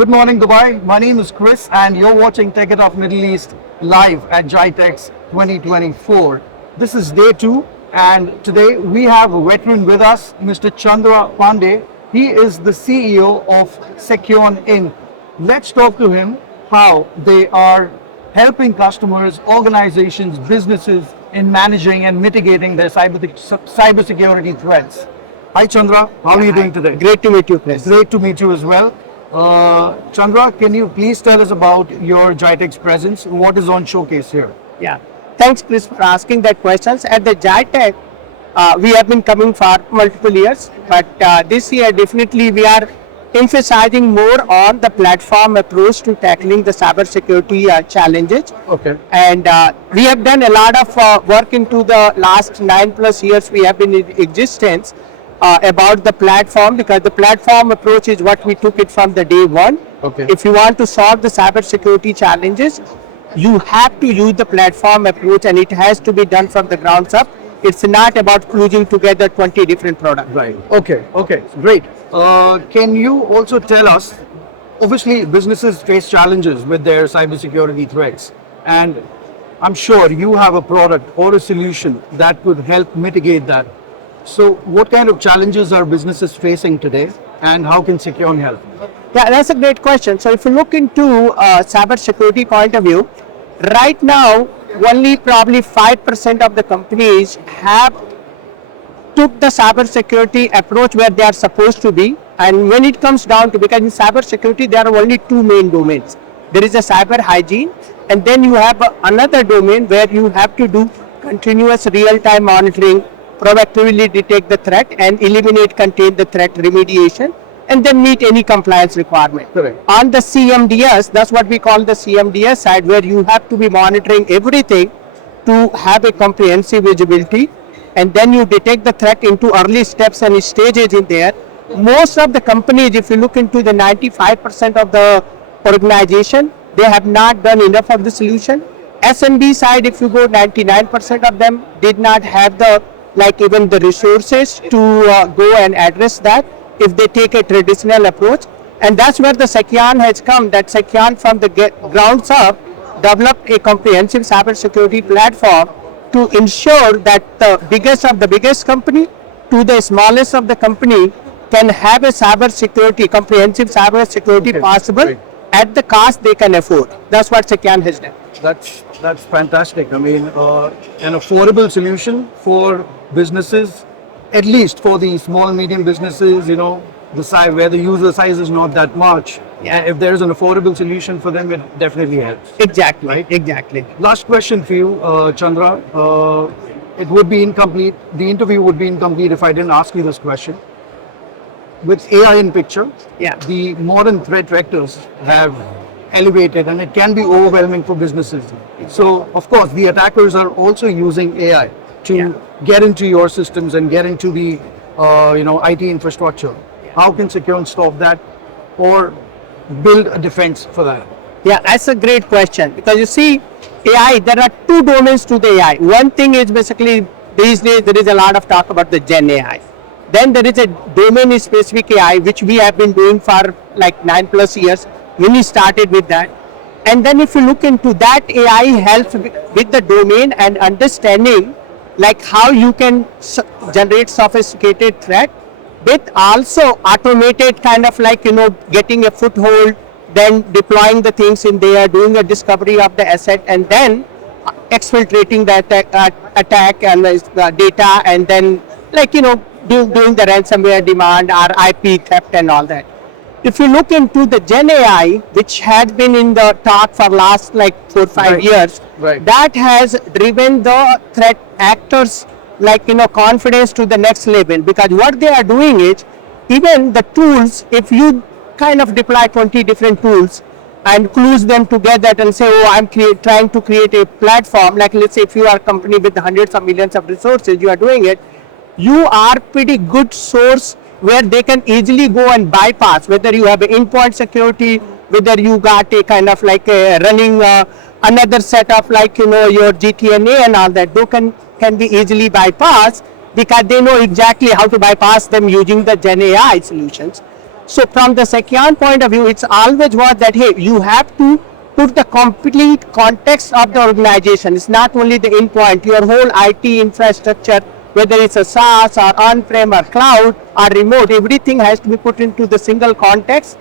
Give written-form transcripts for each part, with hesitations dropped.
Good morning, Dubai. My name is Chris, and you're watching Techitup Middle East live at GITEX 2024. This is day 2, and today we have a veteran with us, Mr. Chandra Pandey. He is the CEO of SECEON Inc. Let's talk to him how they are helping customers, organizations, businesses in managing and mitigating their cybersecurity threats. Hi Chandra, how are you doing today? Great to meet you, Chris. Great to meet you as well. Chandra, can you please tell us about your GITEX presence? What is on showcase here? Yeah, thanks, Chris, for asking that questions. At the GITEX, we have been coming for multiple years, but this year definitely we are emphasizing more on the platform approach to tackling the cybersecurity challenges. Okay. And we have done a lot of work into the last 9+ years we have been in existence about the platform, because the platform approach is what we took it from the day one. Okay. If you want to solve the cybersecurity challenges, you have to use the platform approach, and it has to be done from the ground up. It's not about fusing together 20 different products. Right. Okay. Great. Can you also tell us, obviously businesses face challenges with their cybersecurity threats, and I'm sure you have a product or a solution that could help mitigate that. So what kind of challenges are businesses facing today, and how can SECEON help? Yeah, that's a great question. So if you look into cybersecurity point of view, right now only probably 5% of the companies have took the cybersecurity approach where they are supposed to be. And when it comes down to, because in cybersecurity there are only two main domains. There is a cyber hygiene, and then you have another domain where you have to do continuous real-time monitoring, proactively detect the threat and eliminate, contain the threat, remediation, and then meet any compliance requirement. Correct. On the CMDS, that's what we call the CMDS side, where you have to be monitoring everything to have a comprehensive visibility, and then you detect the threat into early steps and stages in there. Most of the companies, if you look into the 95% of the organization, they have not done enough of the solution. SMB side, if you go, 99% of them did not have the even the resources to go and address that if they take a traditional approach. And that's where the SECEON has come, that SECEON from the grounds up developed a comprehensive cybersecurity platform to ensure that the biggest of the biggest company to the smallest of the company can have a comprehensive cybersecurity possible, right, at the cost they can afford. That's what SECEON has done. That's fantastic. I mean, an affordable solution for businesses, at least for the small medium businesses, the size where the user size is not that much. Yeah. If there is an affordable solution for them, it definitely helps. Exactly. Right? Exactly. Last question for you, Chandra. It would be incomplete. The interview would be incomplete if I didn't ask you this question. With AI in picture, Yeah. the modern threat vectors have elevated, and it can be overwhelming for businesses. So, of course, the attackers are also using AI to get into your systems and get into the IT infrastructure. How can SECEON stop that or build a defense for that? Yeah, that's a great question, because you see, AI, there are two domains to the AI. One thing is basically these days there is a lot of talk about the Gen AI. Then there is a domain specific AI which we have been doing for like 9+ years when we started with that. And then if you look into that, AI helps with the domain and understanding like how you can generate sophisticated threat, with also automated kind of getting a foothold, then deploying the things in there, doing a discovery of the asset, and then exfiltrating the attack and the data, and then doing the ransomware demand or IP theft and all that. If you look into the Gen AI, which had been in the talk for last 4-5 years, Right. that has driven the threat actors confidence to the next level, because what they are doing is, even the tools, if you kind of deploy 20 different tools and clues them together and say, oh, I'm trying to create a platform, like let's say if you are a company with hundreds of millions of resources, you are doing it, you are pretty good source where they can easily go and bypass, whether you have an endpoint security, whether you got a kind of running another set of your GTNA and all that, those can be easily bypassed, because they know exactly how to bypass them using the Gen AI solutions. So from the SECEON point of view, it's always was that, hey, you have to put the complete context of the organization. It's not only the endpoint, your whole IT infrastructure, whether it's a SaaS or on-prem or cloud or remote, everything has to be put into the single context.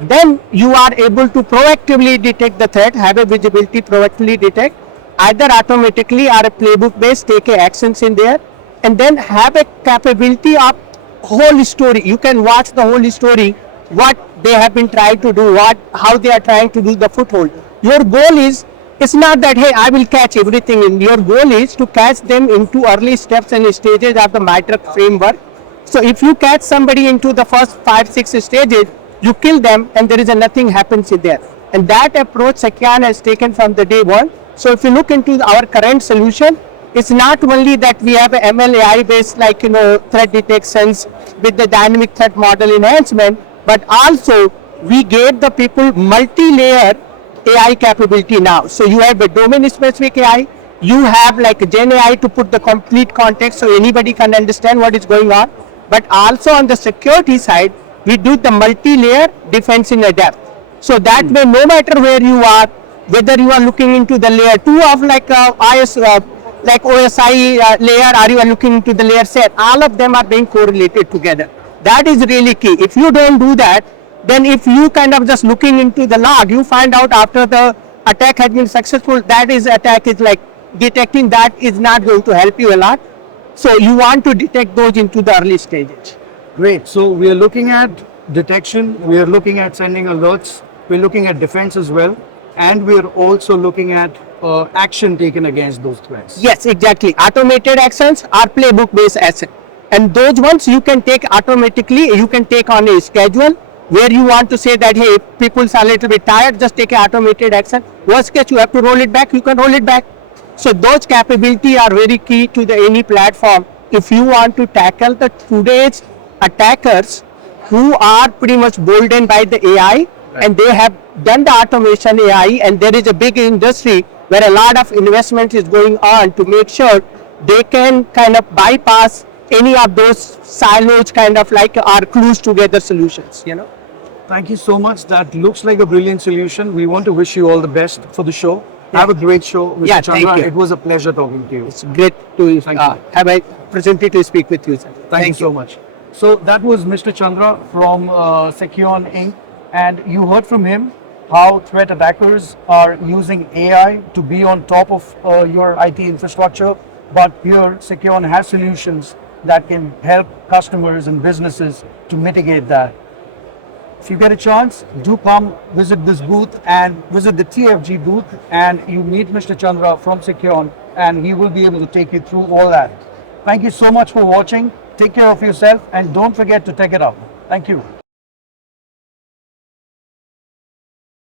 Then you are able to proactively detect the threat, have a visibility, proactively detect, either automatically or a playbook based, take actions in there, and then have a capability of whole story. You can watch the whole story, what they have been trying to do, how they are trying to do the foothold. Your goal is, it's not that, hey, I will catch everything in. Your goal is to catch them into early steps and stages of the MITRE framework. So if you catch somebody into the first 5-6 stages, you kill them and there is nothing happens in there. And that approach SECEON has taken from the day one. So if you look into our current solution, it's not only that we have a ML AI based threat detections with the dynamic threat model enhancement, but also we gave the people multi-layer AI capability now. So you have a domain specific AI, you have like Gen AI to put the complete context so anybody can understand what is going on. But also on the security side, we do the multi-layer defense in a depth. So that way, no matter where you are, whether you are looking into the layer 2 of OSI layer, or you are looking into the layer set, all of them are being correlated together. That is really key. If you don't do that, then if you kind of just looking into the log, you find out after the attack has been successful, that is attack is like detecting, that is not going to help you a lot. So you want to detect those into the early stages. Great. So we are looking at detection, we are looking at sending alerts, we're looking at defense as well, and we're also looking at action taken against those threats. Yes, exactly. Automated actions are playbook based asset. And those ones you can take automatically, you can take on a schedule where you want to say that, hey, if people are a little bit tired, just take an automated action. Worst case, you have to roll it back, you can roll it back. So those capabilities are very key to any platform. If you want to tackle the today's attackers who are pretty much boldened by the AI, right, and they have done the automation AI, and there is a big industry where a lot of investment is going on to make sure they can kind of bypass any of those silos or clues together solutions, Thank you so much. That looks like a brilliant solution. We want to wish you all the best for the show. Yeah. Have a great show, Mr. Chandra. Thank you. It was a pleasure talking to you. It's great to have an opportunity to speak with you, sir. Thank you so much. So that was Mr. Chandra from SECEON Inc. And you heard from him how threat attackers are using AI to be on top of your IT infrastructure. But here, SECEON has solutions that can help customers and businesses to mitigate that. If you get a chance, do come visit this booth and visit the TFG booth, and you meet Mr. Chandra from SECEON, and he will be able to take you through all that. Thank you so much for watching. Take care of yourself and don't forget to take it up. Thank you.